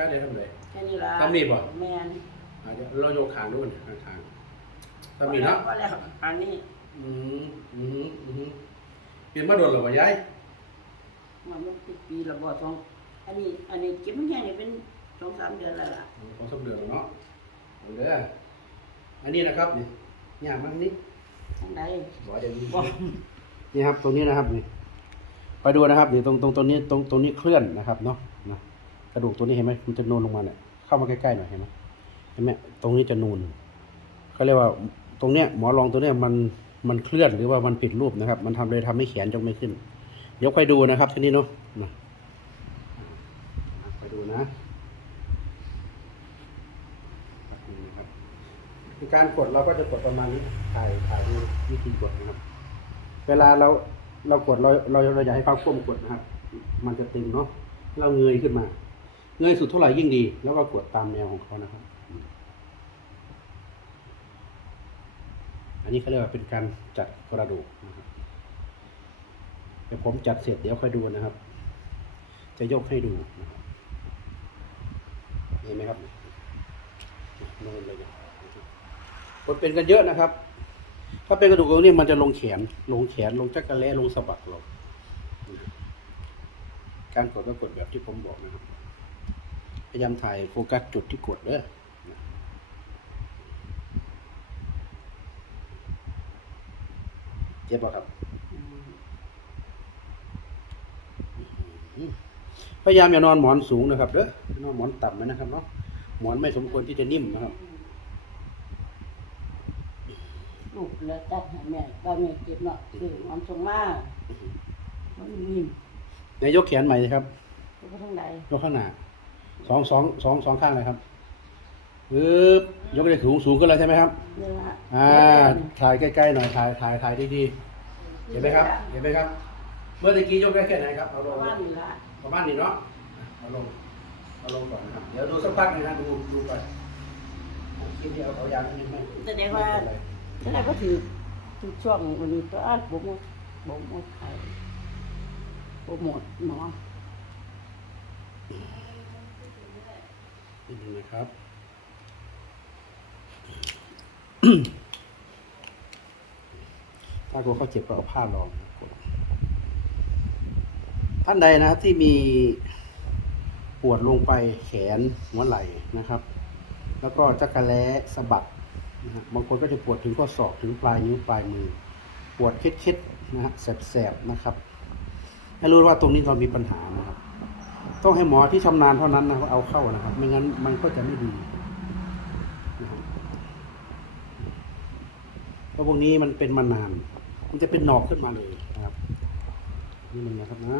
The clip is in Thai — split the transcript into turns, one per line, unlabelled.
ย้ายได้ทำไร
แค่นี้ละ
ตำหนิบ่
แม่น
อาจจะเราโยกขางด้วยขางทางตำหนิเนาะ
ก็แล้วอันนี้
อืมอืมอืมเปลี่ยนมาโดนหรอวะยาย
มันมันเป็นปีละบ่สองอันนี้ อันนี้เก็บมันแห้งนี่เป็นสองสามเดือนแล้วล่ะ
ของสามเดือนเนาะเอาเด้ออันนี้นะครับนี่ยามันนี่
ทางใด
บอเดี๋ยวนี้
บ่
นี่ครับตรงนี้นะครับนี่ไปดูนะครับนี่ตรงตรงตรงนี้ตรงตรงนี้เคลื่อนนะครับเนาะนะ กระดูกตัวนี้เห็นไหมมันจะนูนลงมาเนี่ยเข้ามาใกล้ๆหน่อยเห็นไหมเห็นไหมตรงนี้จะนูนเขาเรียกว่าตรงเนี้ยหมอรองตัวเนี้ยมันมันเคลื่อนหรือว่ามันผิดรูปนะครับ มันทำเลยทำให้แขนยกไม่ขึ้น เดี๋ยวค่อยดูนะครับทีนี้เนาะไปดูนะคือการกดเราก็จะกดประมาณนี้ถ่ายถ่ายดูวิธีกดนะครับ เวลาเราเรากดเราเราเราอยากให้เขาก้มกดนะครับ มันจะตึงเนาะเราเงยขึ้นมา เงยสุดเท่าไหร่ยิ่งดี แล้วก็กดตามแนวของเขานะครับ อันนี้เขาเรียกว่าเป็นการจัดกระดูกนะครับเดี๋ยวผมจัดเสร็จเดี๋ยวค่อยดูนะครับ จะยกให้ดูนะครับเห็นไหมครับโน่นเลยคนเป็นกันเยอะนะครับ ถ้าเป็นกระดูกตรงนี้มันจะลงแขน ลงแขนลงจักระแลลงสะบักเราการกดก็กดแบบที่ผมบอกนะครับ พยายามถ่ายโฟกัสจุดที่กดเด้อเจ็บป่ะครับ
อืม
พยายามอย่านอนหมอนสูงนะครับเด้อนอนหมอนต่ำไว้นะครับเนาะ หมอนไม่สมควรที่จะนิ่มนะครับ
ลูกแล้วตัดให้แม่ก็แม่เก็บเนาะคือมันส่งมามันนิ่ม
นายยกแขนใหม่นะครับ
ก็ทางใด
ยกข้างหน้า สองสองสองสองข้างเลยครับปึ๊บยกได้สูงสูงขึ้นแล้วใช่ไหมครับ
นี่ละ
อ่า ถ่ายใกล้ๆหน่อย ถ่ายถ่ายถ่ายดีๆ เห็นไหมครับ เห็นไหมครับ เมื่อตะกี้ยกได้แค่ไหนครับ เอา
ป
ล
ระ
ง
มาณนี้ละ
ประมาณนี้เนาะเอาลง เอาลงก่อนนะครับ เดี๋ยวดูสักพักหนึงนะดูดูไปคลิปนี้เอาเขายางนิดนึง
แสดงว่าแสดงว่าถือทุกช่วงวันนี้ตัวอ่านบ่หมดบ่หมดไทยบ่หมดหมอ
นิดนึงนะครับ ถ้ากลัวเขาเจ็บก็เอาผ้ารองท่านใดนะครับที่มีปวดลงไปแขนหัวไหล่นะครับ แล้วก็จักระแล้สะบักนะฮะบางคนก็จะปวดถึงข้อศอกถึงปลายนิ้วปลายมือ ปวดเคล็ดๆนะฮะแสบๆนะครับ ให้รู้ว่าตรงนี้เรามีปัญหานะ ต้องให้หมอที่ชำนาญเท่านั้นนะเอาเข้านะครับ ไม่งั้นมันก็จะไม่ดีนะครับเพราะพวกนี้มันเป็นมานาน มันจะเป็นหนอกขึ้นมาเลยนะครับ นี่มันนะครับนะ